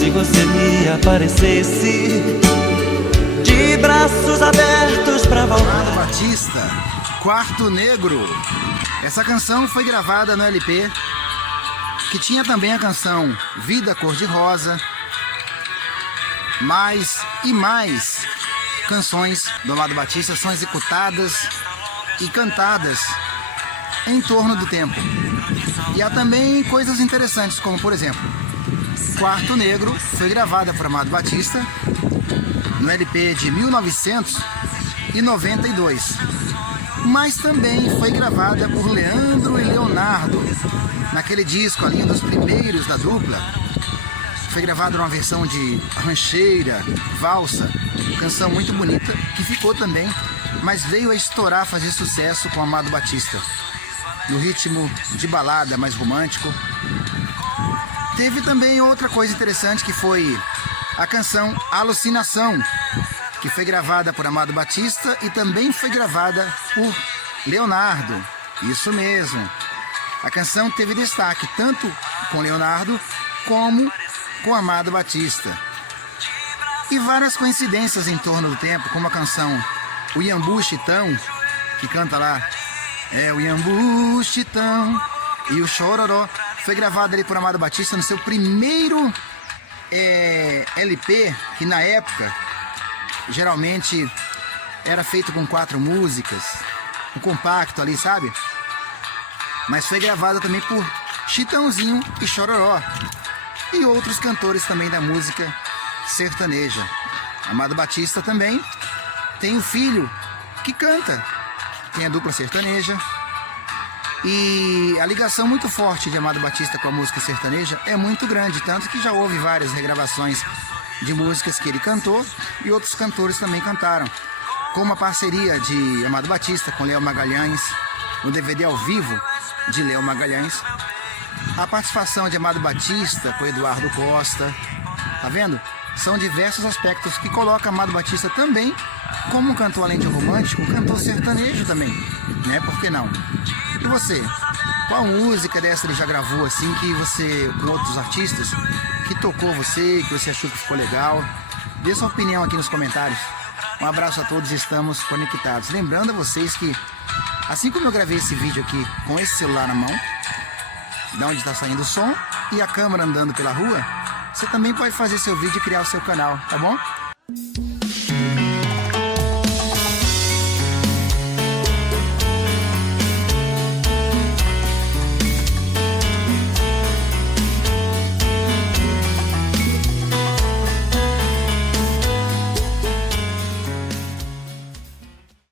se você me aparecesse de braços abertos pra voltar. Amado Batista, Quarto Negro. Essa canção foi gravada no LP, que tinha também a canção Vida Cor-de-Rosa, mais e mais canções do Amado Batista são executadas e cantadas em torno do tempo. E há também coisas interessantes, como por exemplo, Quarto Negro foi gravada por Amado Batista no LP de 1992, mas também foi gravada por Leandro e Leonardo naquele disco ali, um dos primeiros da dupla. Foi gravada numa versão de rancheira, valsa, canção muito bonita, que ficou também, mas veio a estourar, fazer sucesso com Amado Batista, no ritmo de balada mais romântico. Teve também outra coisa interessante, que foi a canção Alucinação, que foi gravada por Amado Batista e também foi gravada por Leonardo. Isso mesmo. A canção teve destaque tanto com Leonardo como com Amado Batista. E várias coincidências em torno do tempo, como a canção O Iambu Chitão, que canta lá, o Iambu Chitão e o Chororó, foi gravado ali por Amado Batista no seu primeiro LP, que na época geralmente era feito com 4 músicas, um compacto ali, sabe? Mas foi gravado também por Chitãozinho e Chororó e outros cantores também da música sertaneja. Amado Batista também tem um filho que canta, tem a dupla sertaneja, e a ligação muito forte de Amado Batista com a música sertaneja é muito grande, tanto que já houve várias regravações de músicas que ele cantou e outros cantores também cantaram, como a parceria de Amado Batista com Léo Magalhães no DVD ao vivo de Léo Magalhães, a participação de Amado Batista com Eduardo Costa. Tá vendo? São diversos aspectos que colocam Amado Batista também como um cantor, além de romântico, um cantor sertanejo também, né? Por que não? E você? Qual música dessa ele já gravou assim, que você, com outros artistas, que tocou você, que você achou que ficou legal? Dê sua opinião aqui nos comentários. Um abraço a todos, estamos conectados. Lembrando a vocês que, assim como eu gravei esse vídeo aqui com esse celular na mão, da onde está saindo o som, e a câmera andando pela rua, você também pode fazer seu vídeo e criar o seu canal, tá bom?